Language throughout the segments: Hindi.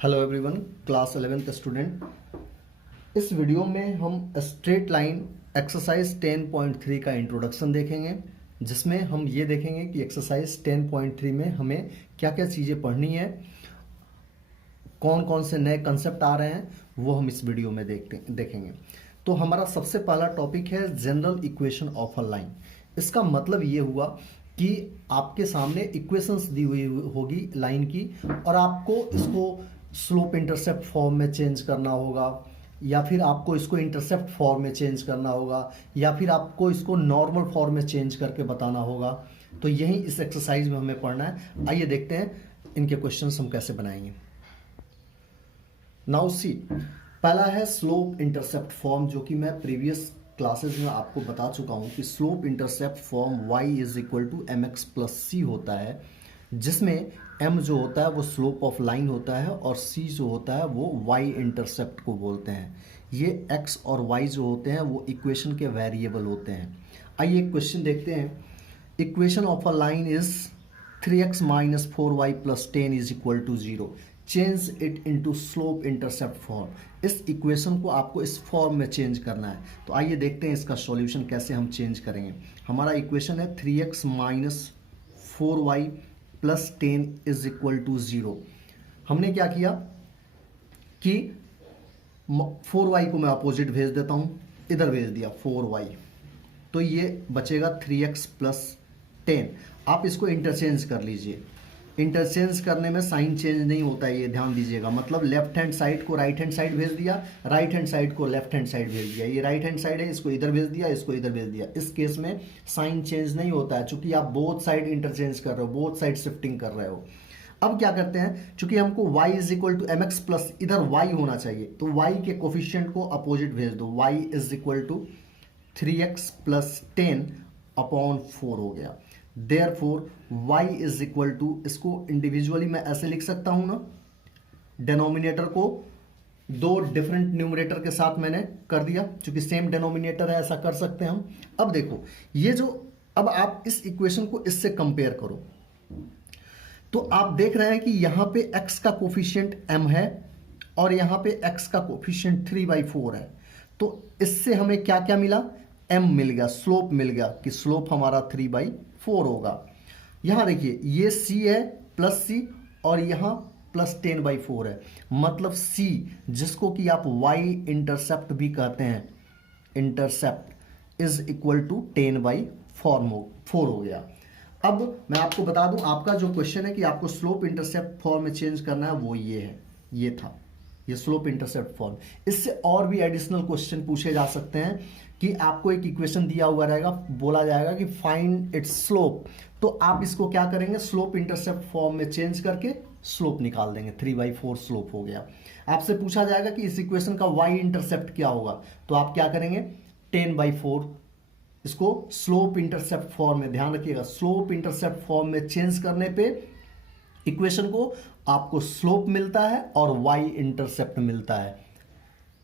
Hello everyone, class 11th student. इस वीडियो में हम स्ट्रेट लाइन एक्सरसाइज 10.3 का इंट्रोडक्शन देखेंगे, जिसमें हम ये देखेंगे कि एक्सरसाइज 10.3 में हमें क्या क्या चीज़ें पढ़नी है, कौन कौन से नए कंसेप्ट आ रहे हैं, वो हम इस वीडियो में देखेंगे। तो हमारा सबसे पहला टॉपिक है general equation of a line. इसका मतलब ये हुआ कि आपके सामने इक्वेशंस दी हुई होगी लाइन की, और आपको इसको स्लोप इंटरसेप्ट फॉर्म में चेंज करना होगा, या फिर आपको इसको इंटरसेप्ट फॉर्म में चेंज करना होगा, या फिर आपको इसको नॉर्मल फॉर्म में चेंज करके बताना होगा। तो यही इस एक्सरसाइज में हमें पढ़ना है। आइए देखते हैं इनके क्वेश्चंस हम कैसे बनाएंगे। नाउ सी, पहला है स्लोप इंटरसेप्ट फॉर्म, जो कि मैं प्रीवियस क्लासेस में आपको बता चुका हूं कि slope intercept form y is equal to m x plus c होता है, जिसमें m जो होता है वो स्लोप ऑफ लाइन होता है और c जो होता है वो y इंटरसेप्ट को बोलते हैं। ये x और y जो होते हैं वो इक्वेशन के वेरिएबल होते हैं। आइए क्वेश्चन देखते हैं। Equation of a line is 3x minus 4y plus 10 is equal to 0। Change it into slope intercept form. इस इक्वेशन को आपको इस फॉर्म में चेंज करना है। तो आइए देखते हैं इसका सॉल्यूशन कैसे हम चेंज करेंगे। हमारा इक्वेशन है 3x minus 4y plus 10 is equal to 0। हमने क्या किया कि 4y को मैं अपोजिट भेज देता हूं, इधर भेज दिया 4y, तो ये बचेगा 3x प्लस 10। आप इसको इंटरचेंज कर लीजिए। इंटरचेंज करने में साइन चेंज नहीं होता है, ये ध्यान दीजिएगा। मतलब लेफ्ट हैंड साइड को राइट हैंड साइड भेज दिया, राइट हैंड साइड को लेफ्ट हैंड साइड भेज दिया। ये राइट हैंड साइड है, इसको इधर भेज दिया, इसको इधर भेज दिया। इस केस में साइन चेंज नहीं होता है, चूंकि आप बोथ साइड इंटरचेंज कर रहे हो, बोथ साइड शिफ्टिंग कर रहे हो। अब क्या करते हैं, चूंकि हमको y is equal to m x plus, इधर y होना चाहिए, तो y के कोफिशिएंट को अपोजिट भेज दो। y is equal to 3x plus 10 upon 4 हो गया। Therefore y is equal to, इसको इंडिविजुअली मैं ऐसे लिख सकता हूं ना, डेनोमिनेटर को दो डिफरेंट न्यूमरेटर के साथ मैंने कर दिया, क्योंकि सेम डेनोमिनेटर है, ऐसा कर सकते हैं हम। अब देखो ये जो, अब आप इस इक्वेशन को इससे कंपेयर करो, तो आप देख रहे हैं कि यहां पे x का कोफिशिएंट m है और यहां पे x का कोफिशिएंट 3/4 है। तो इससे हमें क्या क्या मिला, m मिल गया, स्लोप मिल गया, कि स्लोप हमारा 3/4 होगा। यहां देखिए ये c है प्लस c, और यहां प्लस 10/4 है। मतलब c, जिसको कि आप y इंटरसेप्ट भी कहते हैं, इंटरसेप्ट इज इक्वल टू 10/4 हो गया। अब मैं आपको बता दूं, आपका जो क्वेश्चन है कि आपको स्लोप इंटरसेप्ट फॉर्म में चेंज करना है, वो ये है, ये था, ये स्लोप इंटरसेप्ट फॉर्म। इससे और भी एडिशनल क्वेश्चन पूछे जा सकते हैं कि आपको एक इक्वेशन दिया हुआ रहेगा, बोला जाएगा कि फाइंड इट्स स्लोप, तो आप इसको क्या करेंगे, स्लोप इंटरसेप्ट फॉर्म में चेंज करके स्लोप निकाल देंगे। 3/4 स्लोप हो गया। आपसे पूछा जाएगा कि इस इक्वेशन का y इंटरसेप्ट क्या होगा, तो आप क्या करेंगे, 10/4, इसको स्लोप इंटरसेप्ट फॉर्म में, ध्यान रखिएगा, स्लोप इंटरसेप्ट फॉर्म में चेंज करने पे इक्वेशन को आपको स्लोप मिलता है और y इंटरसेप्ट मिलता है।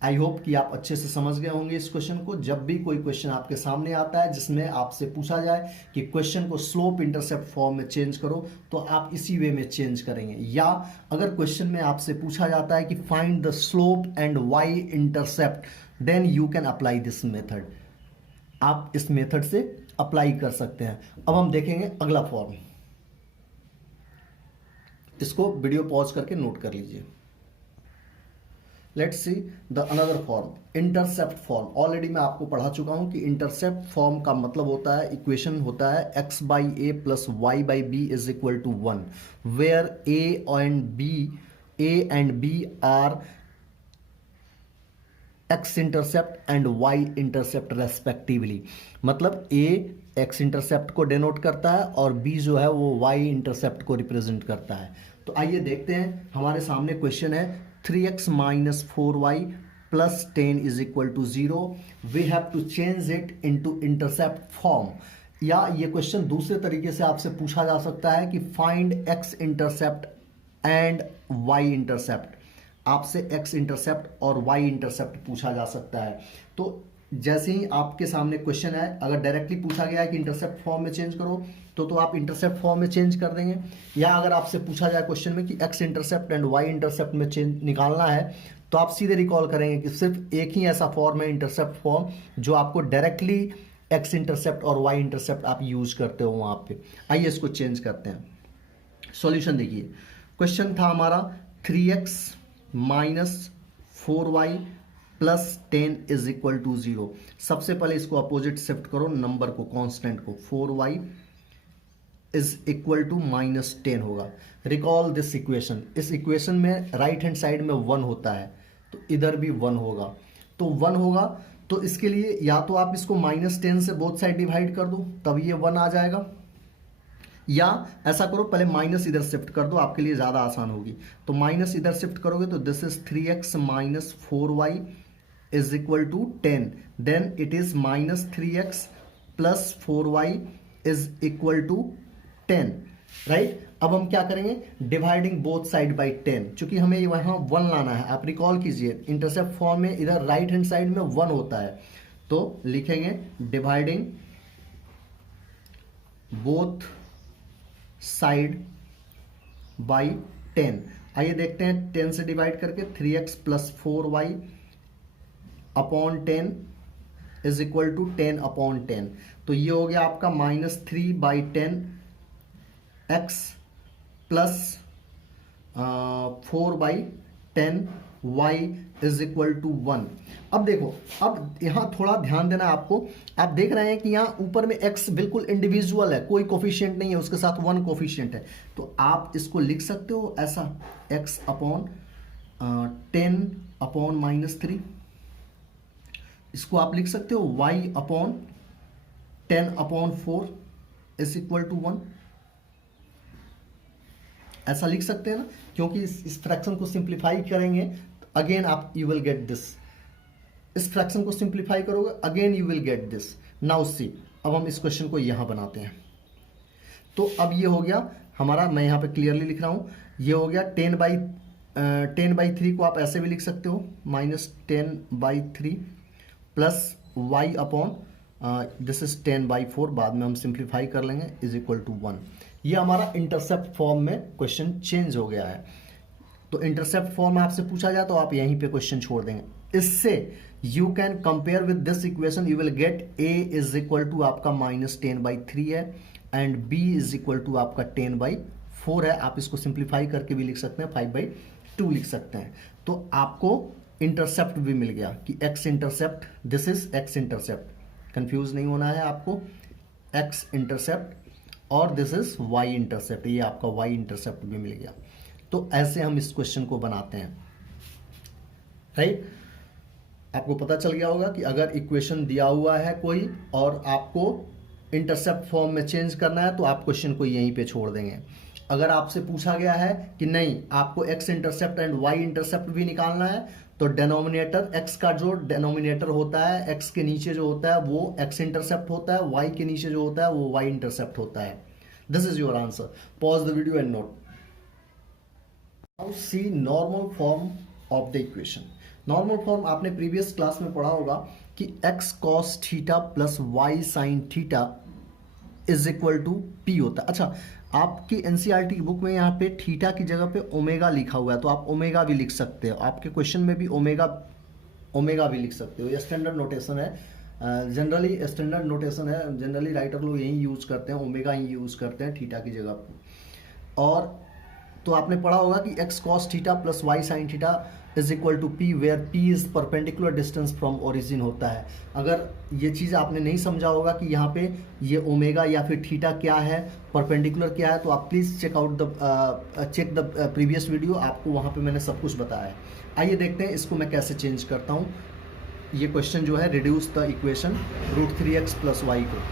आई होप कि आप अच्छे से समझ गए होंगे इस क्वेश्चन को। जब भी कोई क्वेश्चन आपके सामने आता है जिसमें आपसे पूछा जाए कि क्वेश्चन को स्लोप इंटरसेप्ट फॉर्म में चेंज करो, तो आप इसी वे में चेंज करेंगे। या अगर क्वेश्चन में आपसे पूछा जाता है कि find the slope and y intercept, then you can apply this method. आप इस मेथड से अप्लाई कर सकते हैं। अब हम देखेंगे अगला फॉर्म। इसको वीडियो पॉज करके नोट कर लीजिए। Let's see the another form, intercept form. Already मैं आपको पढ़ा चुका हूं कि इंटरसेप्ट फॉर्म का मतलब होता है, इक्वेशन होता है x/a plus y/b is equal to 1, where a and b are x intercept and y intercept respectively. मतलब a x इंटरसेप्ट को डिनोट करता है और b जो है वो y इंटरसेप्ट को रिप्रेजेंट करता है। तो आइए देखते हैं, हमारे सामने क्वेश्चन है 3x minus 4y plus 10 is equal to 0। We have to change it into intercept form. या ये क्वेश्चन दूसरे तरीके से आपसे पूछा जा सकता है कि find x intercept and y intercept. आपसे x इंटरसेप्ट और y इंटरसेप्ट पूछा जा सकता है। तो जैसे ही आपके सामने क्वेश्चन है, अगर डायरेक्टली पूछा गया है कि इंटरसेप्ट फॉर्म में चेंज करो, तो आप इंटरसेप्ट फॉर्म में चेंज कर देंगे। या अगर आपसे पूछा जाए क्वेश्चन में कि x intercept and y intercept में चेंज निकालना है, तो आप सीधे रिकॉल करेंगे कि सिर्फ एक ही ऐसा फॉर्म है इंटरसेप्ट फॉर्म जो आपको डायरेक्टली एक्स इंटरसेप्ट और वाई इंटरसेप्ट आप यूज करते हो वहाँ पे। आइए इसको चेंज करते हैं। सॉल्यूशन देखिए, क्वेश्चन था हमारा 3x minus 4y plus 10 is equal to 0। सबसे पहले इसको अपोजिट शिफ्ट करो, नंबर को, कांस्टेंट को, 4y is equal to minus 10 होगा। रिकॉल दिस इक्वेशन, इस इक्वेशन में राइट हैंड साइड में 1 होता है, तो इधर भी 1 होगा। तो 1 होगा तो इसके लिए या तो आप इसको माइनस 10 से बोथ साइड डिवाइड कर दो, तब ये 1 आ जाएगा, या ऐसा करो पहले माइनस इधर शिफ्ट कर दो, आपके लिए ज़्यादा आसान होगी। तो माइनस इधर शिफ्ट करोगे तो this is 3x minus 4y is equal to 10, then it is minus 3x plus 4y is equal to 10, right. अब हम क्या करेंगे, डिवाइडिंग बोथ साइड बाय 10, चूंकि हमें वहां 1 लाना है। आप रिकॉल कीजिए, इंटरसेप्ट फॉर्म में इधर राइट हैंड साइड में 1 होता है, तो लिखेंगे डिवाइडिंग बोथ साइड बाई 10। आइए देखते हैं 10 से डिवाइड करके, 3x plus 4y upon 10 is equal to 10 upon 10। तो ये हो गया आपका minus 3 by 10 x plus 4 by 10 y is equal to 1। अब देखो, अब यहाँ थोड़ा ध्यान देना आपको। आप देख रहे हैं कि यहाँ ऊपर में x बिल्कुल इंडिविजुअल है, कोई कोफिशिएंट नहीं है, उसके साथ 1 कोफिशिएंट है। तो आप इसको लिख सकते हो ऐसा, x अपॉन 10 अपॉन माइनस 3। इसको आप लिख सकते हो y upon 10 upon 4 is equal to 1। ऐसा लिख सकते हैं ना, क्योंकि इस फ्रैक्शन को सिंप्लीफाई करेंगे अगेन आप यू विल गेट दिस। इस फ्रैक्शन को सिंप्लीफाई करोगे again you will get this. Now see, अब हम इस क्वेश्चन को यहां बनाते हैं। तो अब ये हो गया हमारा, मैं यहां पे क्लियरली लिख रहा हूं, ये हो गया 10 बाई 3 को आप ऐसे भी लिख सकते हो, minus 10 by 3 plus y upon this is 10 by 4, बाद में हम सिंप्लीफाई कर लेंगे, इज इक्वल टू 1। ये हमारा इंटरसेप्ट फॉर्म में क्वेश्चन चेंज हो गया है। तो इंटरसेप्ट फॉर्म में आपसे पूछा जाए तो आप यहीं पे क्वेश्चन छोड़ देंगे। इससे you can compare with this equation, you will get a is equal to आपका माइनस 10 बाई 3 है and b is equal to आपका 10 बाई 4 है। आप इसको सिंप्लीफाई करके भी लिख सकते हैं, 5 बाई 2 लिख सकते हैं। तो आपको इंटरसेप्ट भी मिल गया कि x intercept, this is x intercept, confuse नहीं होना है आपको, x इंटरसेप्ट और दिस इज y इंटरसेप्ट, ये आपका y इंटरसेप्ट भी मिल गया। तो ऐसे हम इस क्वेश्चन को बनाते हैं, राइट। आपको पता चल गया होगा कि अगर इक्वेशन दिया हुआ है कोई और आपको इंटरसेप्ट फॉर्म में चेंज करना है तो आप क्वेश्चन को यहीं पे छोड़ देंगे। अगर आपसे पूछा गया है कि नहीं आपको x intercept and y intercept भी निकालना है, तो डेनोमिनेटर, x का जो डेनोमिनेटर होता है, x के नीचे जो होता है वो x इंटरसेप्ट होता है, y के नीचे जो होता है वो y इंटरसेप्ट होता है। This is your answer. Pause the video and note. Now see normal form of the equation. Normal form आपने प्रीवियस क्लास में पढ़ा होगा कि x cos theta plus y sin theta is equal to p होता है। अच्छा, आपकी एनसीईआरटी की बुक में यहाँ पे थीटा की जगह पे ओमेगा लिखा हुआ है, तो आप ओमेगा भी लिख सकते हो। आपके क्वेश्चन में भी ओमेगा भी लिख सकते हो। ये स्टैंडर्ड नोटेशन है, जनरली स्टैंडर्ड नोटेशन है, जनरली राइटर लोग यही यूज़ करते हैं, ओमेगा ही यूज़ करते हैं थीटा की जगह पे। और तो आपने पढ़ा होगा कि x cos theta plus y sin theta is equal to p, where p is perpendicular distance from origin होता है। अगर ये चीज़ आपने नहीं समझा होगा कि यहाँ पे ये ओमेगा या फिर थीटा क्या है, परपेंडिकुलर क्या है, तो आप please check the previous video, आपको वहाँ पे मैंने सब कुछ बताया है। आइए देखते हैं इसको मैं कैसे चेंज करता हूँ। ये क्वेश्चन जो है, reduce the equation √3x plus y को,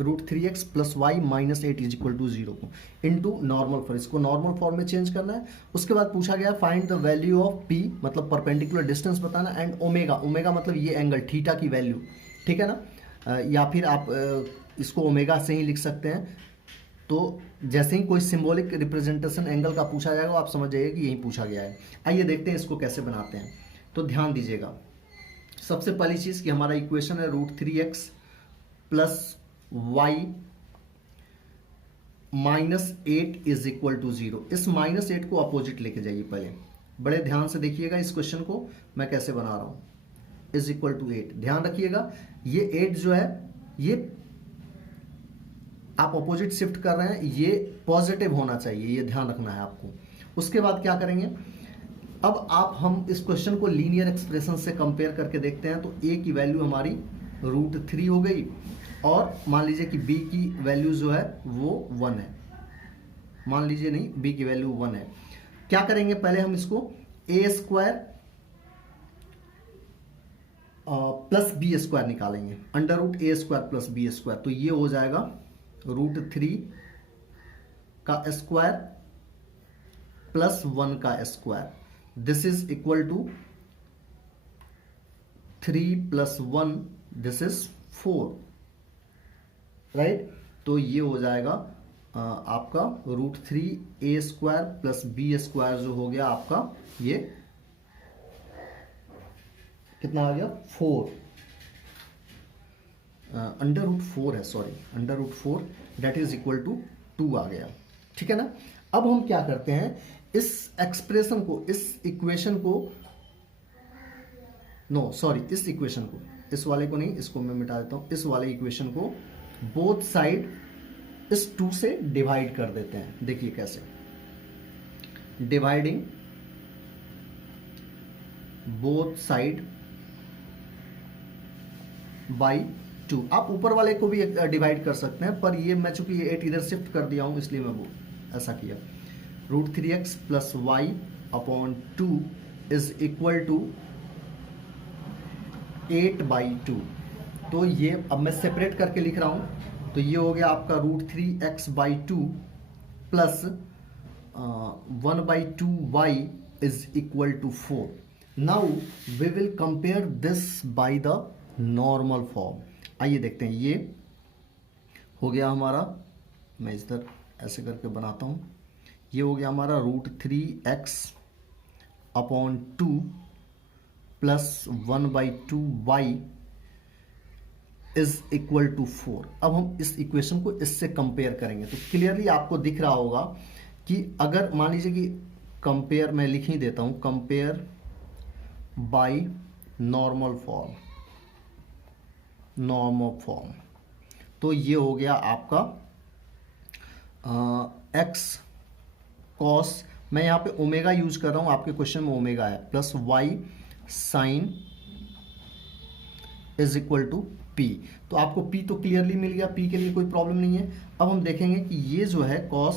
√3x plus y minus 8 is equal to 0 को इनटू नॉर्मल फॉर्म, इसको नॉर्मल फॉर्म में चेंज करना है। उसके बाद पूछा गया find the value of p, मतलब परपेंडिकुलर डिस्टेंस बताना, एंड ओमेगा, ओमेगा मतलब ये एंगल थीटा की वैल्यू, ठीक है ना। या फिर आप इसको ओमेगा से ही लिख सकते हैं। तो जैसे ही कोई सिंबॉलिक रिप्रेजेंटेशन एंगल का पूछा जाएगा आप समझ जाइए कि यही पूछा गया है। आइए देखते हैं इसको कैसे बनाते हैं। तो ध्यान दीजिएगा, सबसे पहली चीज़ कि हमारा इक्वेशन है √3x plus y -8 is equal to 0। इस -8 को अपोजिट लेके जाइए। पहले बड़े ध्यान से देखिएगा इस क्वेश्चन को मैं कैसे बना रहा हूँ। इज इक्वल टू 8, ध्यान रखिएगा ये 8 जो है ये आप अपोजिट शिफ्ट कर रहे हैं, ये पॉजिटिव होना चाहिए, ये ध्यान रखना है आपको। उसके बाद क्या करेंगे, अब हम इस क्वेश्चन को लीनियर एक्सप्रेशन से कंपेयर करके देखते हैं। तो a की वैल्यू हमारी √3 हो गई और मान लीजिए कि b की वैल्यू जो है वो 1 है। मान लीजिए नहीं, b की वैल्यू 1 है। क्या करेंगे, पहले हम इसको a² प्लस b² निकालेंगे, √a² प्लस b²। तो ये हो जाएगा √3 का स्क्वायर प्लस 1 का square. This is equal to 3 plus 1, this is 4, right. तो ये हो जाएगा आपका √3a² प्लस b² जो हो गया आपका, ये कितना आ गया 4, √4 है, sorry √4, that is equal to 2 आ गया। ठीक है ना। अब हम क्या करते हैं, इस एक्सप्रेशन को, इस इक्वेशन को, नो सॉरी इस इक्वेशन को, इस वाले को नहीं, इसको मैं मिटा देता हूं। इस वाले इक्वेशन को बोथ साइड इस 2 से डिवाइड कर देते हैं। देखिए कैसे, डिवाइडिंग बोथ साइड बाई 2। आप ऊपर वाले को भी डिवाइड कर सकते हैं, पर ये मैं चूंकि 8 इधर शिफ्ट कर दिया हूं इसलिए मैं वो ऐसा किया। √3x plus y upon 2 is equal to 8/2। तो ये अब मैं सेपरेट करके लिख रहा हूं। तो ये हो गया आपका √3x/2 plus 1/2y is equal to 4। Now we will compare this by the normal form. आइए देखते हैं, ये हो गया हमारा, मैं इस तरह ऐसे करके बनाता हूं। ये हो गया हमारा √3x upon 2 plus 1/2y is equal to 4। अब हम इस इक्वेशन को इससे कंपेयर करेंगे तो क्लियरली आपको दिख रहा होगा कि अगर मान लीजिए कि कंपेयर, मैं लिख ही देता हूं, कंपेयर बाय नॉर्मल फॉर्म, तो ये हो गया आपका x cos, मैं यहाँ पे ओमेगा यूज कर रहा हूँ, आपके क्वेश्चन में ओमेगा है, plus y sin is equal to p। तो आपको p तो क्लियरली मिल गया, p के लिए कोई प्रॉब्लम नहीं है। अब हम देखेंगे कि ये जो है cos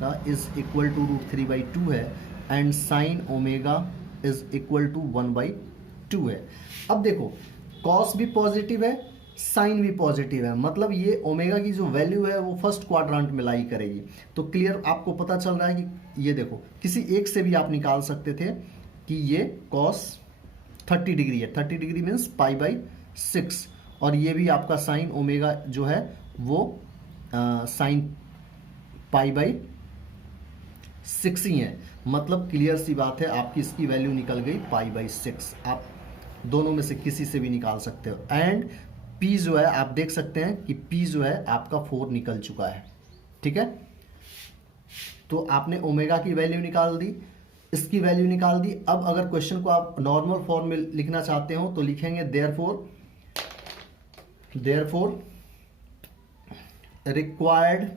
का इज इक्वल टू √3/2 है and sin omega is equal to 1/2 है। अब देखो cos भी पॉजिटिव है, साइन भी पॉजिटिव है, मतलब ये ओमेगा की जो वैल्यू है वो फर्स्ट क्वाड्रेंट में लाई करेगी। तो क्लियर आपको पता चल रहा है कि ये देखो किसी एक से भी आप निकाल सकते थे कि ये cos 30 डिग्री है, 30 डिग्री मीन्स π/6, और ये भी आपका साइन ओमेगा जो है वो साइन π/6 ही है। मतलब क्लियर सी बात है, आपकी इसकी वैल्यू निकल गई π/6। आप दोनों में से किसी से भी निकाल सकते हो। एंड P जो है आप देख सकते हैं कि P जो है आपका 4 निकल चुका है। ठीक है, तो आपने ओमेगा की वैल्यू निकाल दी, इसकी वैल्यू निकाल दी। अब अगर क्वेश्चन को आप नॉर्मल फॉर्म में लिखना चाहते हो तो लिखेंगे therefore required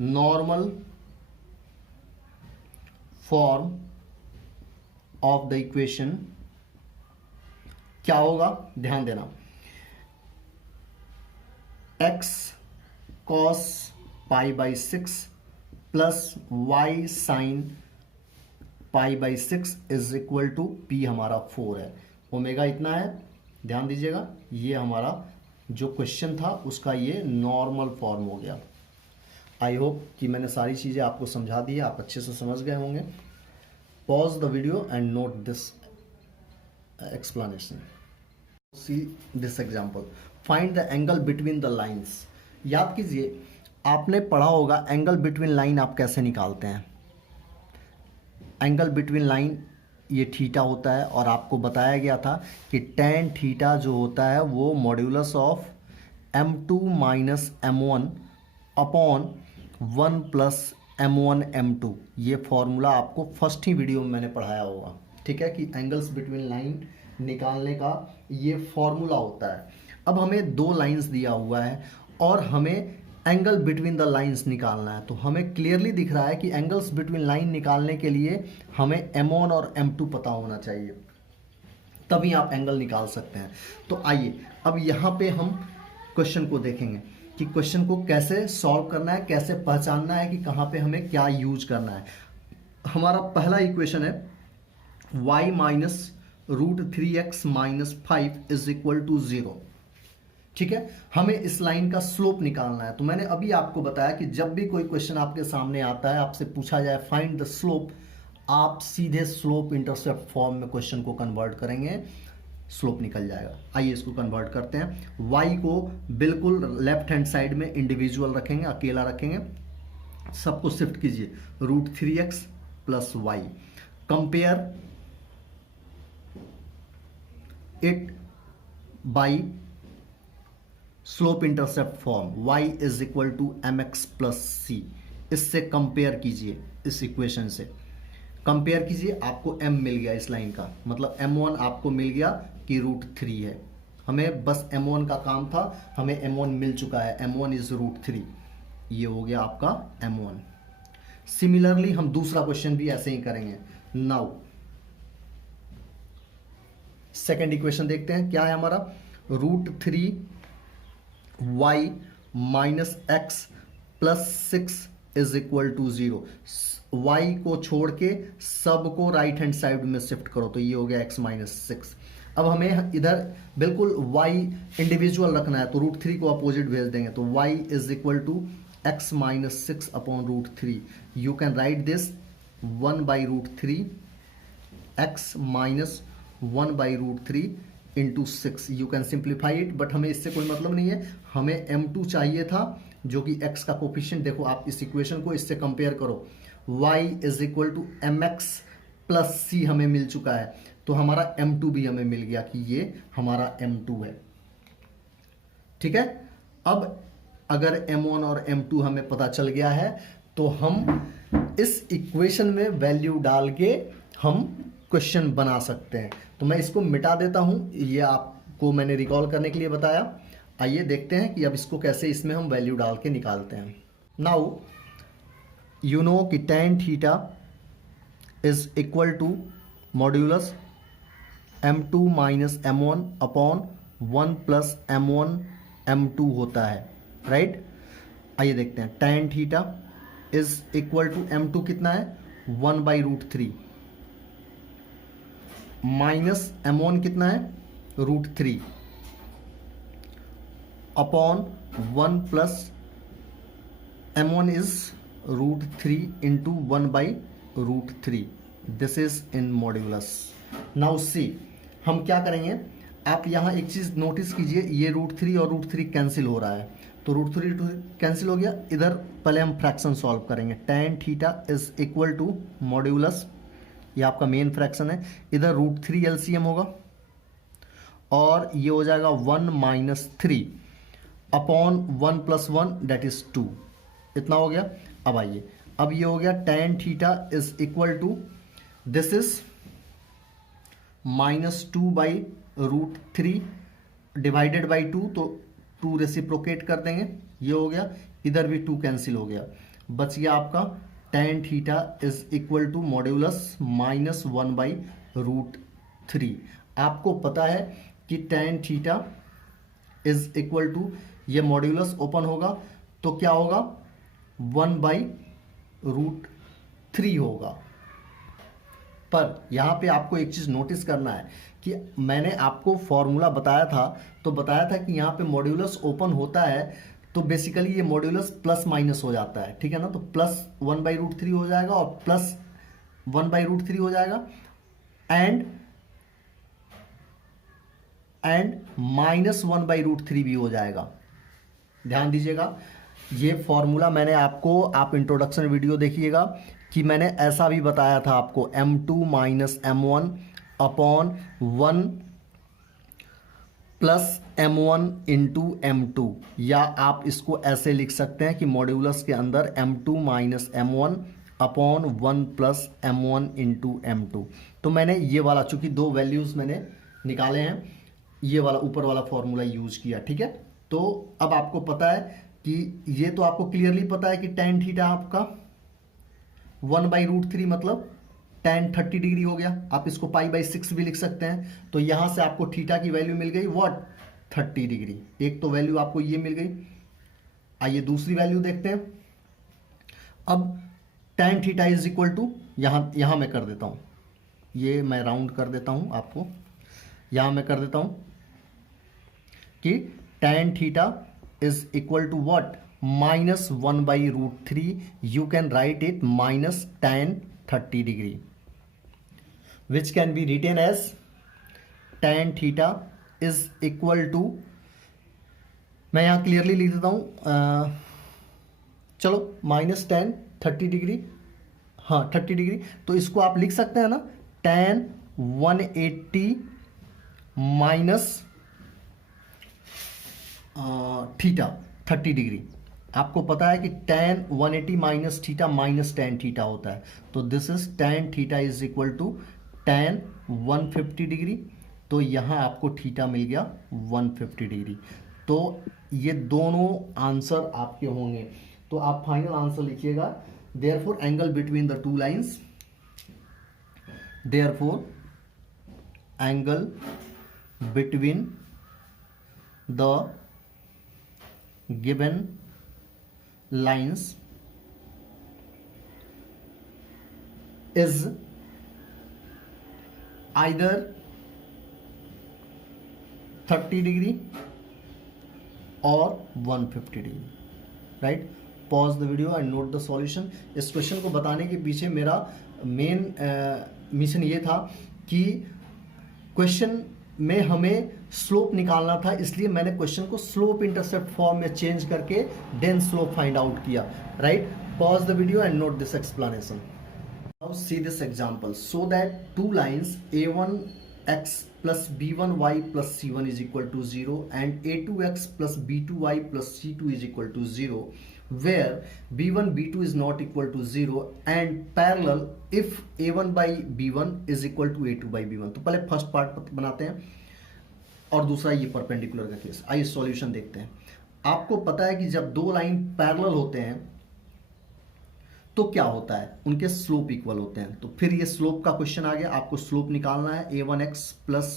normal form of the equation क्या होगा, ध्यान देना, x cos π/6 plus y sin π/6 is equal to p हमारा 4 है, ओमेगा इतना है, ध्यान दीजिएगा। ये हमारा जो क्वेश्चन था उसका ये नॉर्मल फॉर्म हो गया। आई होप कि मैंने सारी चीज़ें आपको समझा दी है, आप अच्छे से समझ गए होंगे। Pause the video and note this explanation. See this example. Find the angle between the lines. याद कीजिए, आपने पढ़ा होगा एंगल बिटवीन लाइन आप कैसे निकालते हैं। एंगल बिटवीन लाइन ये थीटा होता है, और आपको बताया गया था कि tan थीटा जो होता है वो modulus of m2 minus m1 upon 1 plus m1 m2। ये फॉर्मूला आपको फर्स्ट ही वीडियो में मैंने पढ़ाया होगा, ठीक है, कि एंगल्स बिटवीन लाइन निकालने का ये फॉर्मूला होता है। अब हमें दो लाइंस दिया हुआ है और हमें एंगल बिटवीन द लाइंस निकालना है। तो हमें क्लियरली दिख रहा है कि एंगल्स बिटवीन लाइन निकालने के लिए हमें m1 और m2 पता होना चाहिए, तभी आप एंगल निकाल सकते हैं। तो आइए अब यहाँ पे हम क्वेश्चन को देखेंगे कि क्वेश्चन को कैसे सॉल्व करना है, कैसे पहचानना है कि कहाँ पे हमें क्या यूज करना है। हमारा पहला इक्वेशन है y minus root 3x minus 5 is equal to 0, ठीक है। हमें इस लाइन का स्लोप निकालना है। तो मैंने अभी आपको बताया कि जब भी कोई क्वेश्चन आपके सामने आता है, आपसे पूछा जाए फाइंड द स्लोप, आप सीधे स्लोप इंटरसेप्ट फॉर्म में क्वेश्चन को कन्वर्ट करेंगे, स्लोप निकल जाएगा। आइए इसको कन्वर्ट करते हैं। y को बिल्कुल लेफ्ट हैंड साइड में इंडिविजुअल रखेंगे, अकेला रखेंगे, सबको शिफ्ट कीजिए, root 3x plus y, compare it by slope intercept form y is equal to m x plus c. इससे कंपेयर कीजिए, इस इक्वेशन से कंपेयर कीजिए, आपको m मिल गया इस लाइन का, मतलब m1 आपको मिल गया कि रूट 3 है। हमें बस m1 का काम था, हमें m1 मिल चुका है, m1 इज रूट 3, ये हो गया आपका m1। सिमिलरली हम दूसरा क्वेश्चन भी ऐसे ही करेंगे। नाउ सेकेंड इक्वेशन देखते हैं, क्या है हमारा, root 3y minus x plus 6 is equal to 0। y को छोड़ के सबको राइट हैंड साइड में शिफ्ट करो, तो ये हो गया x माइनस 6। अब हमें इधर बिल्कुल y इंडिविजुअल रखना है, तो रूट 3 को अपोजिट भेज देंगे, तो y is equal to x minus 6 upon root 3। You can write this 1 by root 3 x minus 1 by root 3 into 6। You can simplify it, but हमें इससे कोई मतलब नहीं है, हमें m2 चाहिए था जो कि x का कोफिशिएंट। देखो आप इस इक्वेशन को इससे कंपेयर करो, y is equal to m x plus c हमें मिल चुका है, तो हमारा m2 भी हमें मिल गया कि ये हमारा m2 है, ठीक है। अब अगर m1 और m2 हमें पता चल गया है, तो हम इस इक्वेशन में वैल्यू डाल के हम क्वेश्चन बना सकते हैं। तो मैं इसको मिटा देता हूं, ये आपको मैंने रिकॉल करने के लिए बताया। आइए देखते हैं कि अब इसको कैसे इसमें हम वैल्यू डाल के निकालते हैं। नाउ यू नो कि tan theta is equal to modulus m2 minus m1 upon 1 plus m1 m2 होता है, राइट। आइए देखते हैं, tan theta is equal to m2 कितना है, 1 बाई रूट 3 माइनस m1 कितना है, root 3 upon 1 plus m1 is root 3 into 1 by root 3। This is in modulus. Now see हम क्या करेंगे, आप यहाँ एक चीज़ नोटिस कीजिए, ये रूट 3 और रूट 3 कैंसिल हो रहा है, तो रूट 3 कैंसिल हो गया। इधर पहले हम फ्रैक्शन सॉल्व करेंगे, tan theta is equal to modulus, ये आपका मेन फ्रैक्शन है, इधर रूट 3 एलसीएम होगा और ये हो जाएगा 1 minus 3 upon 1 plus 1 that is 2, इतना हो गया। अब आइए, अब ये हो गया tan theta is equal to, this is minus 2 by root 3 divided by 2, तो 2 रेसिप्रोकेट कर देंगे, ये हो गया, इधर भी 2 कैंसिल हो गया, बच गया आपका tan theta is equal to modulus minus 1 by root 3। आपको पता है कि tan theta is equal to, ये मॉड्यूलस ओपन होगा तो क्या होगा, 1 बाई रूट 3 होगा। पर यहाँ पे आपको एक चीज़ नोटिस करना है कि मैंने आपको फॉर्मूला बताया था, तो बताया था कि यहाँ पे मॉड्यूलस ओपन होता है तो बेसिकली ये मॉड्यूलस प्लस माइनस हो जाता है, ठीक है ना। तो प्लस 1 बाई रूट 3 हो जाएगा और प्लस 1 बाई रूट 3 हो जाएगा, एंड माइनस 1 बाई रूट 3 भी हो जाएगा। ध्यान दीजिएगा, ये फॉर्मूला मैंने आपको, आप इंट्रोडक्शन वीडियो देखिएगा कि मैंने ऐसा भी बताया था आपको, m2 minus m1 upon 1 plus m1 into M2, या आप इसको ऐसे लिख सकते हैं कि मॉड्यूलस के अंदर M2 minus M1 upon 1 plus M1 into M2। तो मैंने ये वाला, चूंकि दो वैल्यूज़ मैंने निकाले हैं, ये वाला ऊपर वाला फॉर्मूला यूज किया, ठीक है। तो अब आपको पता है कि ये तो आपको क्लियरली पता है कि tan थीटा आपका 1/√3 मतलब tan 30 डिग्री हो गया। आप इसको π/6 भी लिख सकते हैं। तो यहां से आपको थीटा की वैल्यू मिल गई व्हाट, 30 डिग्री। एक तो वैल्यू आपको ये मिल गई। आइए दूसरी वैल्यू देखते हैं। अब tan theta is equal to, यहां मैं कर देता हूं, ये मैं राउंड कर देता हूं आपको, यहां मैं कर देता हूं कि tan theta is equal to what, -1/√3। You can write it minus tan 30 degree, which can be written as tan theta is equal to, मैं यहाँ क्लियरली लिख देता हूँ, चलो -tan 30 डिग्री, हाँ 30 डिग्री। तो इसको आप लिख सकते हैं ना, tan 180 माइनस थीटा 30 डिग्री। आपको पता है कि tan 180 minus theta minus tan theta होता है। तो this is tan theta is equal to tan 150 degree. तो यहाँ आपको थीटा मिल गया 150 डिग्री। तो ये दोनों आंसर आपके होंगे। तो आप फाइनल आंसर लिखिएगा, therefore angle between the two lines, therefore angle between the given lines is either 30 degree और 150 degree, right. Pause the video and note the solution. इस क्वेश्चन को बताने के पीछे मेरा मेन मिशन ये था कि क्वेश्चन में हमें स्लोप निकालना था, इसलिए मैंने क्वेश्चन को स्लोप इंटरसेप्ट फॉर्म में चेंज करके देन स्लोप फाइंड आउट किया, right. Pause the video and note this explanation. Now see this example. So that two lines a1x plus b1y plus c1 is equal to 0 and a2x plus b2y plus c2 is equal to 0, where b1 b2 is not equal to 0 and parallel if a1 by b1 is equal to a2 by b1। तो पहले फर्स्ट पार्ट बनाते हैं और दूसरा ये परपेंडिकुलर का केस। आइए सॉल्यूशन देखते हैं। आपको पता है कि जब दो लाइन पैरेलल होते हैं तो क्या होता है, उनके स्लोप इक्वल होते हैं। तो फिर ये स्लोप का क्वेश्चन आ गया, आपको स्लोप निकालना है। a1x plus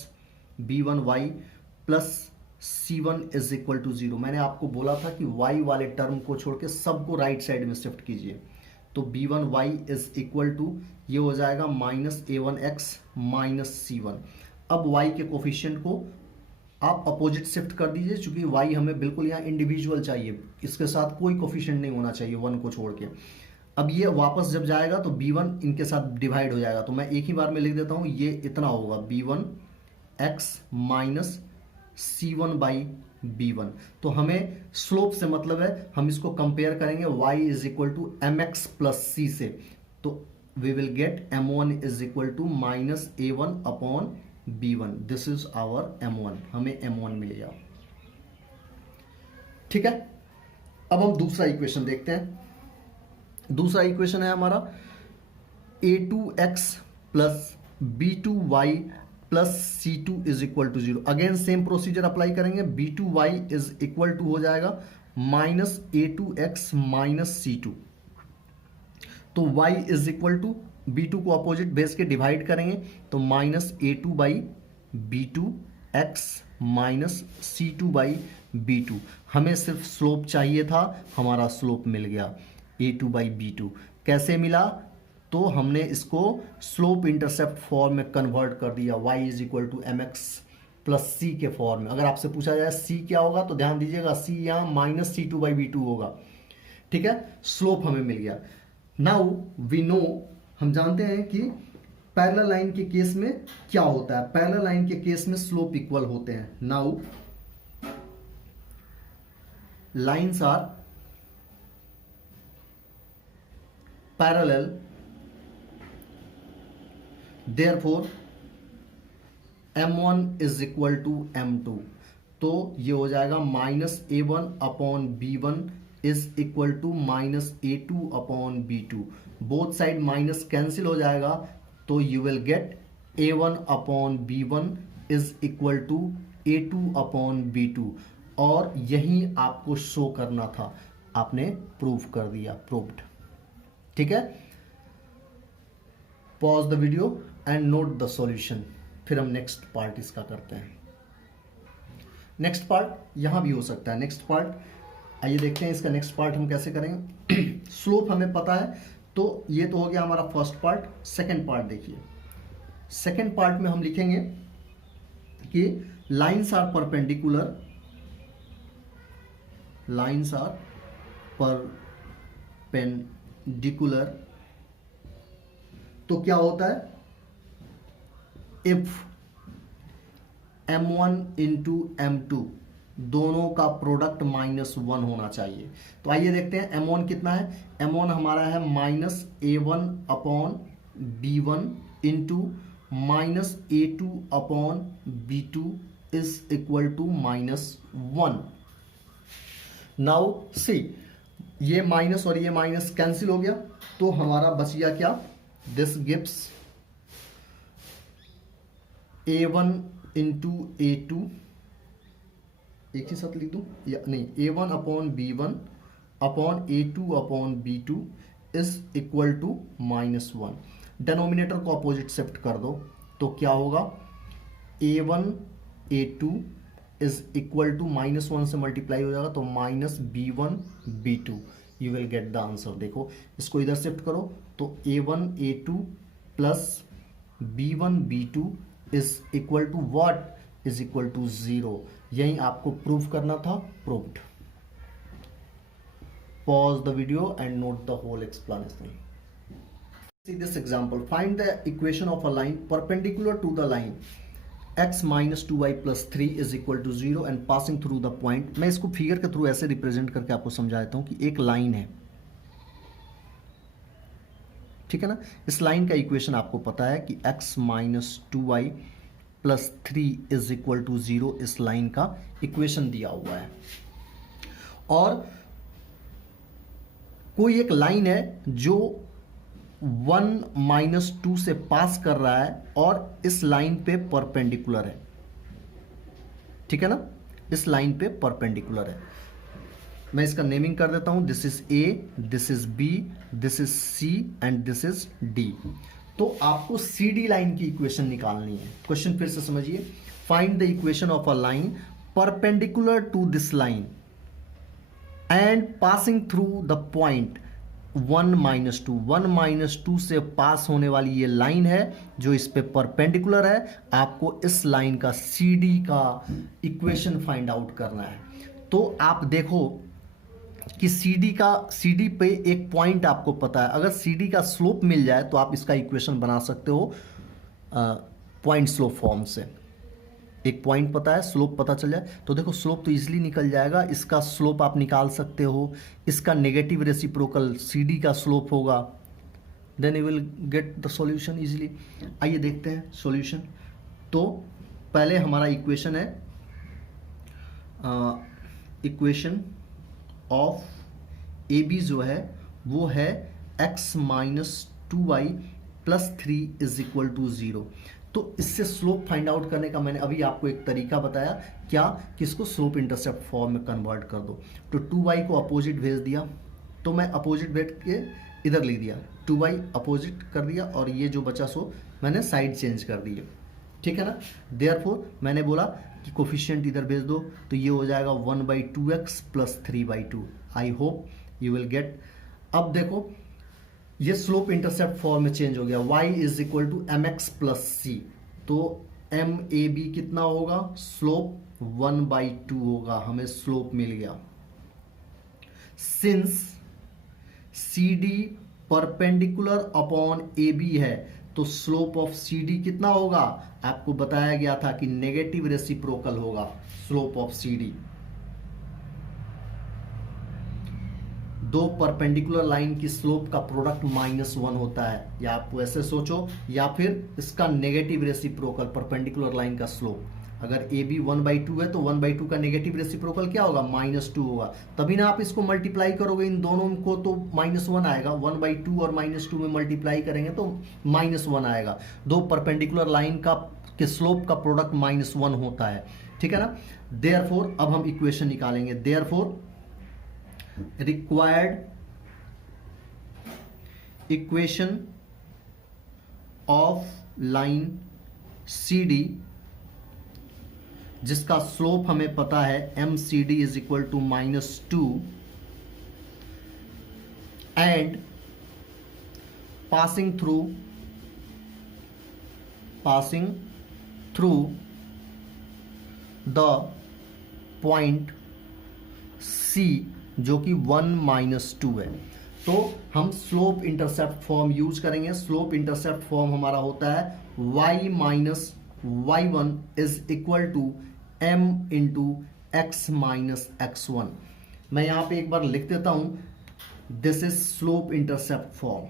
b1y plus c1 is equal to 0। मैंने आपको बोला था कि y वाले टर्म को छोड़ के सबको राइट साइड में शिफ्ट कीजिए। तो b1y इज इक्वल टू, ये हो जाएगा माइनस a1x माइनस c1। अब y के कोफिशिएंट को आप अपोजिट शिफ्ट कर दीजिए, क्योंकि y हमें बिल्कुल यहाँ इंडिविजुअल चाहिए, इसके साथ कोई कोफिशिएंट नहीं होना चाहिए 1 को छोड़ के। अब ये वापस जब जाएगा तो b1 इनके साथ डिवाइड हो जाएगा। तो मैं एक ही बार में लिख देता हूँ, ये इतना होगा b1x minus c1 by b1। तो हमें स्लोप से मतलब है, हम इसको कंपेयर करेंगे y is equal to mx plus c से। तो we will get m1 is equal to minus a1 upon b1। This is our m1, हमें m1 मिल गया, ठीक है। अब हम दूसरा इक्वेशन देखते हैं। दूसरा इक्वेशन है हमारा a2x plus b2y plus c2 is equal to 0। Again same procedure apply करेंगे। b2y इज इक्वल टू हो जाएगा माइनस a2x माइनस c2। तो y is equal to, b2 को अपोजिट बेस के डिवाइड करेंगे तो minus a2 by b2x minus c2 by b2। हमें सिर्फ स्लोप चाहिए था, हमारा स्लोप मिल गया a2 बाई b2। कैसे मिला, तो हमने इसको स्लोप इंटरसेप्ट फॉर्म में कन्वर्ट कर दिया, y is equal to mx plus c के फॉर्म में। अगर आपसे पूछा जाए c क्या होगा तो ध्यान दीजिएगा c यहाँ माइनस c2 बाई b2 होगा, ठीक है। स्लोप हमें मिल गया। नाउ वी नो, हम जानते हैं कि पैरेलल लाइन के केस में क्या होता है। पैरेलल लाइन के केस में स्लोप इक्वल होते हैं। Now lines are parallel, therefore m1 is equal to m2। तो ये हो जाएगा -a1/b1 is equal to -a2/b2। Both side minus cancel हो जाएगा, तो you will get a1/b1 is equal to a2/b2। और यही आपको शो करना था, आपने प्रूव कर दिया, प्रूव्ड। ठीक है, pause the video and note the solution, फिर हम नेक्स्ट पार्ट इसका करते हैं। नेक्स्ट पार्ट यहां भी हो सकता है। नेक्स्ट पार्ट आइए देखते हैं, इसका नेक्स्ट पार्ट हम कैसे करेंगे। स्लोप हमें पता है, तो ये तो हो गया हमारा फर्स्ट पार्ट। सेकंड पार्ट देखिए, सेकंड पार्ट में हम लिखेंगे कि lines are perpendicular, lines are perpendicular. तो क्या होता है, इफ m1 इंटू m2 दोनों का प्रोडक्ट -1 होना चाहिए। तो आइए देखते हैं m1 कितना है। m1 हमारा है -a1/b1 into -a2/b2 is equal to -1। Now see, ये माइनस और ये माइनस कैंसिल हो गया, तो हमारा बच गया क्या, this gives a1 into a2, एक ही साथ लिख दूं या नहीं, a1/b1 upon a2/b2 is equal to -1। Denominator को अपोजिट शिफ्ट कर दो, तो क्या होगा, a1/a2 इज इक्वल टू -1 से मल्टीप्लाई हो जाएगा, तो -b1/b2। You will get the answer. देखो इसको इधर शिफ्ट करो, तो a1/a2 plus b1/b2 is equal to what, is equal to 0। यही आपको प्रूव करना था, proved. Pause the video and note the whole explanation. See this example. Find the equation of a line perpendicular to the line x minus 2y plus 3 is equal to 0 and passing through the point। मैं इसको फिगर के थ्रू ऐसे रिप्रेजेंट करके आपको समझा देता हूं कि एक लाइन है, ठीक है ना। इस लाइन का इक्वेशन आपको पता है कि x minus 2y plus 3 is equal to 0, इस लाइन का इक्वेशन दिया हुआ है। और कोई एक लाइन है जो 1 माइनस 2 से पास कर रहा है और इस लाइन पे परपेंडिकुलर है, ठीक है ना, इस लाइन पे परपेंडिकुलर है। मैं इसका नेमिंग कर देता हूं, this is A, this is B, this is C and this is D. तो आपको सी डी लाइन की इक्वेशन निकालनी है। क्वेश्चन फिर से समझिए, find the equation of a line perpendicular to this line and passing through the point 1 minus 2। 1 minus 2 से पास होने वाली ये लाइन है जो इस पे परपेंडिकुलर है। आपको इस लाइन का सी डी का इक्वेशन फाइंड आउट करना है। तो आप देखो कि सी डी पे एक पॉइंट आपको पता है, अगर सी डी का स्लोप मिल जाए तो आप इसका इक्वेशन बना सकते हो पॉइंट स्लोप फॉर्म से। एक पॉइंट पता है, स्लोप पता चल जाए तो देखो स्लोप तो इजीली निकल जाएगा। इसका स्लोप आप निकाल सकते हो, इसका नेगेटिव रेसिप्रोकल सी डी का स्लोप होगा, then you will get the solution easily. आइए देखते हैं सॉल्यूशन। तो पहले हमारा इक्वेशन है, इक्वेशन ऑफ ए बी जो है वो है x minus 2y plus 3 is equal to 0। तो इससे स्लोप फाइंड आउट करने का मैंने अभी आपको एक तरीका बताया, क्या कि इसको स्लोप इंटरसेप्ट फॉर्म में कन्वर्ट कर दो। तो 2y को अपोजिट भेज दिया, तो मैं अपोजिट भेज के इधर लिख दिया, 2y अपोजिट कर दिया और ये जो बचा सो मैंने साइड चेंज कर दी है, ठीक है ना। देयरफॉर मैंने बोला कि कोफिशिएंट इधर भेज दो, तो ये हो जाएगा 1/2x plus 3/2। I hope you will get. अब देखो ये स्लोप इंटरसेप्ट फॉर्म में चेंज हो गया, y is equal to mx plus c. तो एम ए बी कितना होगा, स्लोप 1/2 होगा, हमें स्लोप मिल गया। Since C D perpendicular upon A B है तो स्लोप ऑफ सी डी कितना होगा, आपको बताया गया था कि नेगेटिव रेसिप्रोकल होगा स्लोप ऑफ सी डी। दो परपेंडिकुलर लाइन की स्लोप का प्रोडक्ट -1 होता है, या आप ऐसे सोचो, या फिर इसका नेगेटिव रेसिप्रोकल परपेंडिकुलर लाइन का स्लोप। अगर ए बी 1/2 है तो 1/2 का नेगेटिव रेसिप्रोकल क्या होगा, -2 होगा। तभी ना आप इसको मल्टीप्लाई करोगे इन दोनों को तो -1 आएगा, 1/2 और -2 में मल्टीप्लाई करेंगे तो -1 आएगा। दो परपेंडिकुलर लाइन का के स्लोप का प्रोडक्ट -1 होता है, ठीक है ना। देयरफॉर अब हम इक्वेशन निकालेंगे। Therefore required equation of line CD जिसका स्लोप हमें पता है MCD is equal to -2 and passing through the point C जो कि 1-2 है। तो हम स्लोप इंटरसेप्ट फॉर्म यूज करेंगे। स्लोप इंटरसेप्ट फॉर्म हमारा होता है y minus y1 is equal to m into x minus x1। मैं यहां पे एक बार लिख देता हूं, this is slope intercept form.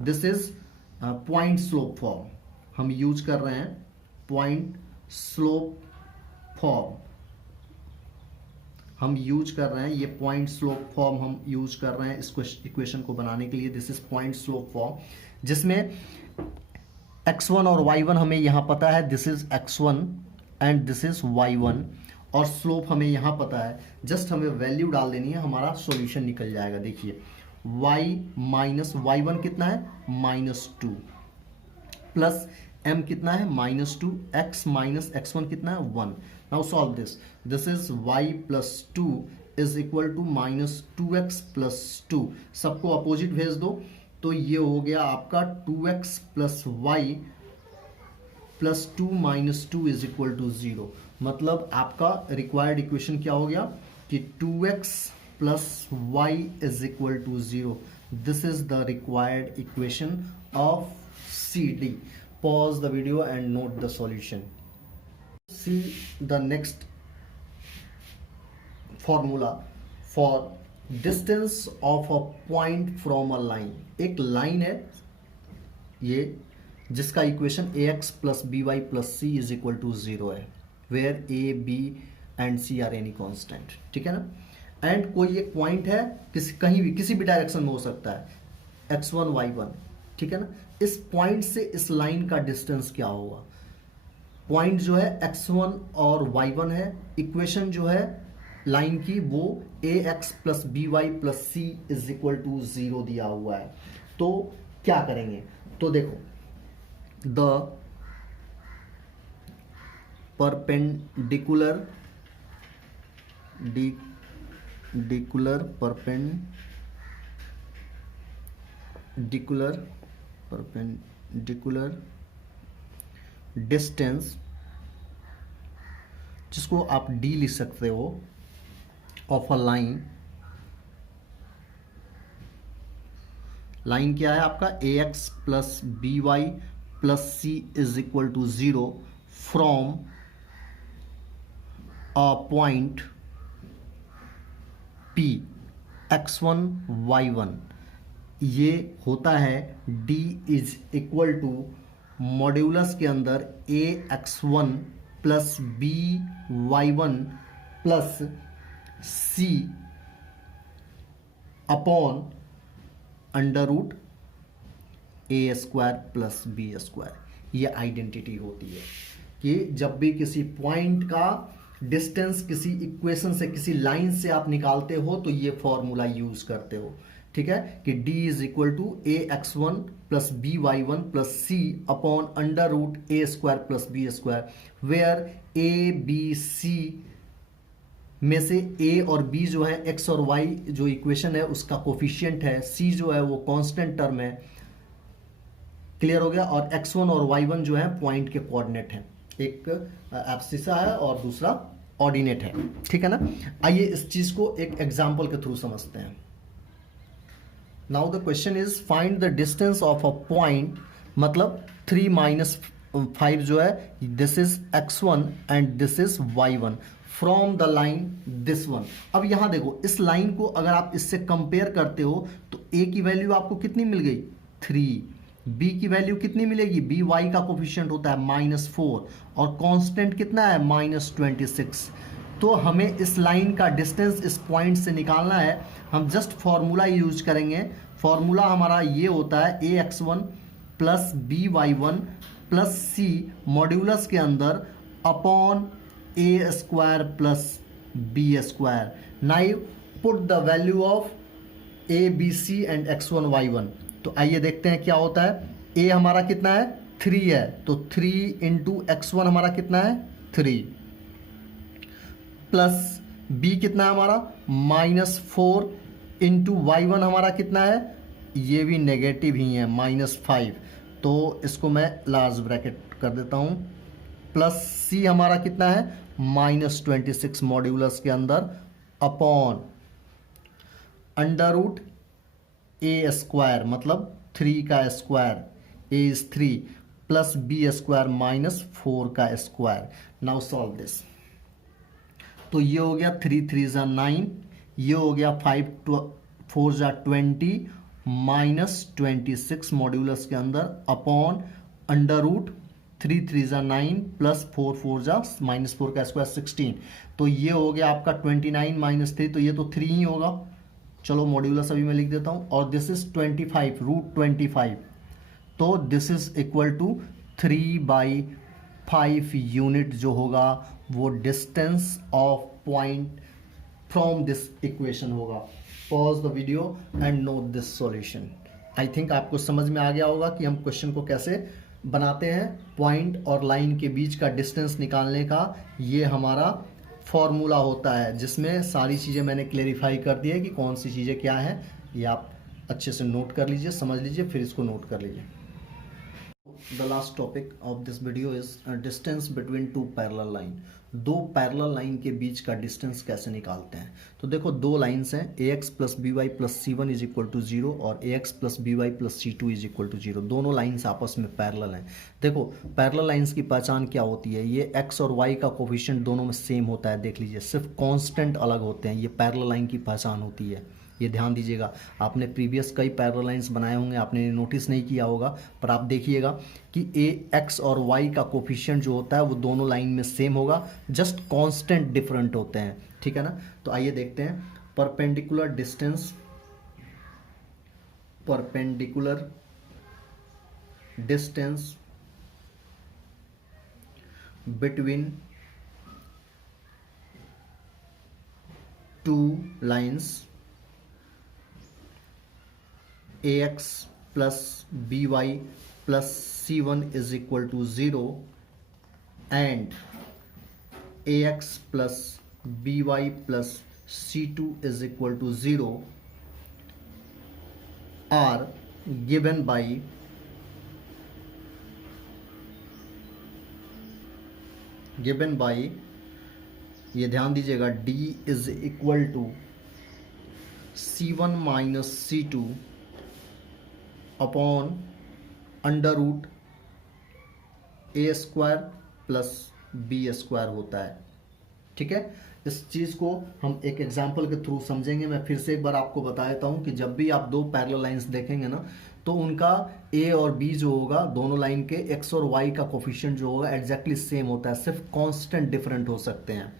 This is point slope form. हम यूज कर रहे हैं पॉइंट स्लोप फॉर्म, हम यूज कर रहे हैं ये पॉइंट स्लोप फॉर्म हम यूज कर रहे हैं इस इक्वेशन को बनाने के लिए। This is point slope form जिसमें x1 और y1 हमें यहां पता है, this is x1 and this is y1, और स्लोप हमें यहां पता है। जस्ट हमें वैल्यू डाल देनी है, हमारा सॉल्यूशन निकल जाएगा। देखिए y माइनस y1 कितना है, -2 प्लस m कितना है, -2, x माइनस x1 कितना है, 1। Now solve this. This is y plus 2 is equal to -2x plus 2। सबको अपोजिट भेज दो तो ये हो गया आपका 2x plus y plus 2 minus 2 is equal to 0। मतलब आपका रिक्वायर्ड इक्वेशन क्या हो गया कि 2x plus y is equal to 0। This is the required equation of CD। Pause the video and note the solution. See the next formula for distance of a point from a line। एक लाइन है ये जिसका equation ax plus by plus c is equal to 0 है, वेयर a b एंड c आर एनी कांस्टेंट, ठीक है ना। एंड कोई एक पॉइंट है कहीं भी किसी भी डायरेक्शन में हो सकता है x1 y1, ठीक है ना। इस पॉइंट से इस लाइन का डिस्टेंस क्या होगा। पॉइंट जो है x1 और y1 है, इक्वेशन जो है लाइन की वो ax plus by plus c is equal to 0 दिया हुआ है। तो क्या करेंगे, तो देखो द परपेंडिकुलर डिस्टेंस, जिसको आप d लिख सकते हो, ऑफ अ लाइन क्या है आपका ax plus by plus c is equal to 0 from a point P x1 y1। ये होता है d is equal to modulus के अंदर ax1 plus by1 plus c upon under root a² plus b²। ये आइडेंटिटी होती है कि जब भी किसी पॉइंट का डिस्टेंस किसी इक्वेशन से किसी लाइन से आप निकालते हो तो ये फॉर्मूला यूज करते हो, ठीक है, कि d is equal to ax1 plus by1 plus c upon under root a² plus b², where a b c में से a और b जो है x और y जो इक्वेशन है उसका कोफिशिएंट है, c जो है वो कांस्टेंट टर्म है। क्लियर हो गया। और x1 और y1 जो है पॉइंट के कोऑर्डिनेट हैं, एक एब्सिसा है और दूसरा ऑर्डिनेट है, ठीक है ना। आइए इस चीज को एक एग्जांपल के थ्रू समझते हैं। Now the question is find the distance of a point, मतलब 3 - 5 जो है this is x1 and this is y1 from the line this one. अब यहां देखो इस लाइन को अगर आप इससे कंपेयर करते हो तो a की वैल्यू आपको कितनी मिल गई 3, b की वैल्यू कितनी मिलेगी, b y का कोफिशिएंट होता है -4 और कांस्टेंट कितना है -26। तो हमें इस लाइन का डिस्टेंस इस पॉइंट से निकालना है। हम जस्ट फॉर्मूला यूज करेंगे। फॉर्मूला हमारा ये होता है ax1 plus by1 plus c modulus के अंदर upon a square plus b square. Now put the value of a b c and x1 y1। तो आइए देखते हैं क्या होता है। a हमारा कितना है 3 है, तो 3 इंटू x1 हमारा कितना है 3 प्लस b कितना है हमारा -4 इंटू y1 हमारा कितना है, ये भी नेगेटिव ही है -5, तो इसको मैं लार्ज ब्रैकेट कर देता हूँ। प्लस c हमारा कितना है -26 मॉड्यूलस के अंदर upon under root a square मतलब 3 का square, a is 3 plus b square -4 का स्क्वायर। Now solve this. तो ये हो गया 3 3 ज़ा 9, ये हो गया 5 4 ज़ा 20 -26 मॉड्यूलस के अंदर अपॉन अंडर रूट 3 3 ज़ा 9 प्लस 4 4 ज़ा -4 का स्क्वायर 16। तो ये हो गया आपका 29 -3, तो ये तो 3 ही होगा। चलो मॉड्यूलस अभी मैं लिख देता हूँ। और दिस इज 25 √25, तो this is equal to 3/5 unit जो होगा वो distance of point from this equation होगा। Pause the video and note this solution. I think आपको समझ में आ गया होगा कि हम क्वेश्चन को कैसे बनाते हैं। पॉइंट और लाइन के बीच का डिस्टेंस निकालने का ये हमारा फॉर्मूला होता है, जिसमें सारी चीज़ें मैंने क्लेरिफाई कर दी है कि कौन सी चीज़ें क्या हैं। ये आप अच्छे से नोट कर लीजिए, समझ लीजिए, फिर इसको नोट कर लीजिए। The last topic of this video is distance between to parallel line. दो पैरेलल लाइन के बीच का डिस्टेंस कैसे निकालते हैं। तो देखो दो लाइंस हैं, ax plus b y plus c one is equal to 0 और ax plus b y plus c two is equal to 0। दोनों लाइंस आपस में पैरेलल हैं। देखो पैरेलल लाइंस की पहचान क्या होती है, ये x और y का कोफिशिएंट दोनों में सेम होता है। देख लीजिए, सिर्फ कांस्टेंट अलग होते हैं। ये पैरेलल लाइन की पहचान होती है, ये ध्यान दीजिएगा। आपने प्रीवियस कई पैरेलल लाइंस बनाए होंगे, आपने नोटिस नहीं किया होगा, पर आप देखिएगा कि एक्स और वाई का कोफिशिएंट जो होता है वो दोनों लाइन में सेम होगा, जस्ट कांस्टेंट डिफरेंट होते हैं। ठीक है ना। तो आइए देखते हैं। Perpendicular distance between two lines ax plus b y plus c one is equal to 0 and ax plus b y plus c two is equal to 0 are given by ये ध्यान दीजिएगा, d is equal to c1 minus c2 upon under root a square plus b square होता है। ठीक है। इस चीज़ को हम एक एग्जाम्पल के थ्रू समझेंगे। मैं फिर से एक बार आपको बता देता हूँ कि जब भी आप दो पैरेलल लाइंस देखेंगे ना, तो उनका a और b जो होगा, दोनों लाइन के x और y का कोफिशिएंट जो होगा एग्जैक्टली सेम होता है, सिर्फ कांस्टेंट डिफरेंट हो सकते हैं।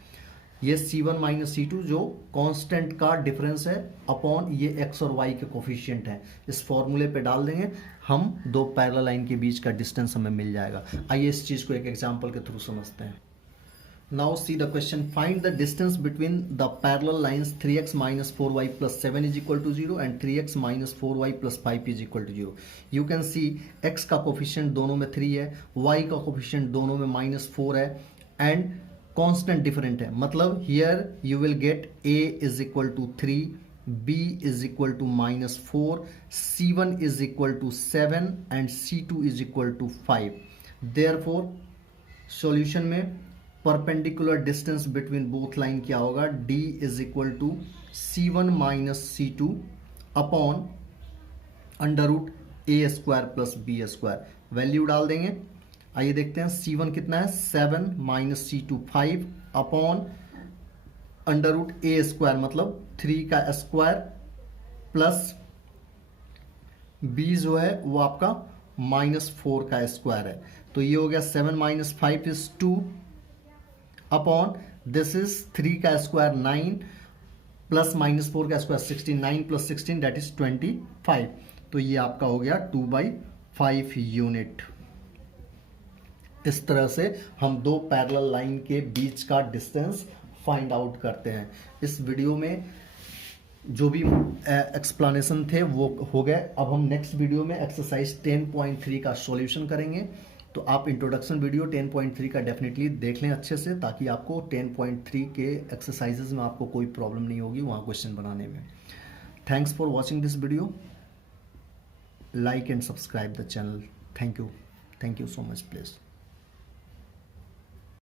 ये c1 माइनस c2 जो कांस्टेंट का डिफरेंस है अपॉन ये x और y के कोफिशिएंट है। इस फॉर्मूले पे डाल देंगे हम, दो पैरेलल लाइन के बीच का डिस्टेंस हमें मिल जाएगा। आइए इस चीज़ को एक एग्जाम्पल के थ्रू समझते हैं। Now see the question, find the distance between the parallel lines 3x minus 4y plus 7 is equal to 0 and 3x minus 4y plus 5 is equal to 0। You can see x का कोफिशिएंट दोनों में 3 है, y का कोफिशिएंट दोनों में -4 है एंड कांस्टेंट डिफरेंट है। मतलब here you will get a is equal to 3, b is equal to -4, c1 is equal to 7 and c2 is equal to 5। Therefore solution में perpendicular distance between both line क्या होगा, d is equal to c1 minus c2 upon under root a square plus b square. Value डाल देंगे। आइए देखते हैं c1 कितना है 7 minus c2 5 upon under root a square मतलब 3 का स्क्वायर प्लस b जो है वो आपका -4 का स्क्वायर है, तो ये हो गया 7 - 5 इज 2 अपॉन दिस इज 3 का स्क्वायर 9 प्लस -4 का स्क्वायर 16, 9 + 16 दैट इज 25। तो ये आपका हो गया 2/5 यूनिट। इस तरह से हम दो पैरेलल लाइन के बीच का डिस्टेंस फाइंड आउट करते हैं। इस वीडियो में जो भी एक्सप्लेनेशन थे वो हो गए। अब हम नेक्स्ट वीडियो में एक्सरसाइज 10.3 का सॉल्यूशन करेंगे। तो आप इंट्रोडक्शन वीडियो 10.3 का डेफिनेटली देख लें अच्छे से, ताकि आपको 10.3 के एक्सरसाइजेज में आपको कोई प्रॉब्लम नहीं होगी वहाँ क्वेश्चन बनाने में। Thanks for watching this video. Like and subscribe the channel. Thank you so much please.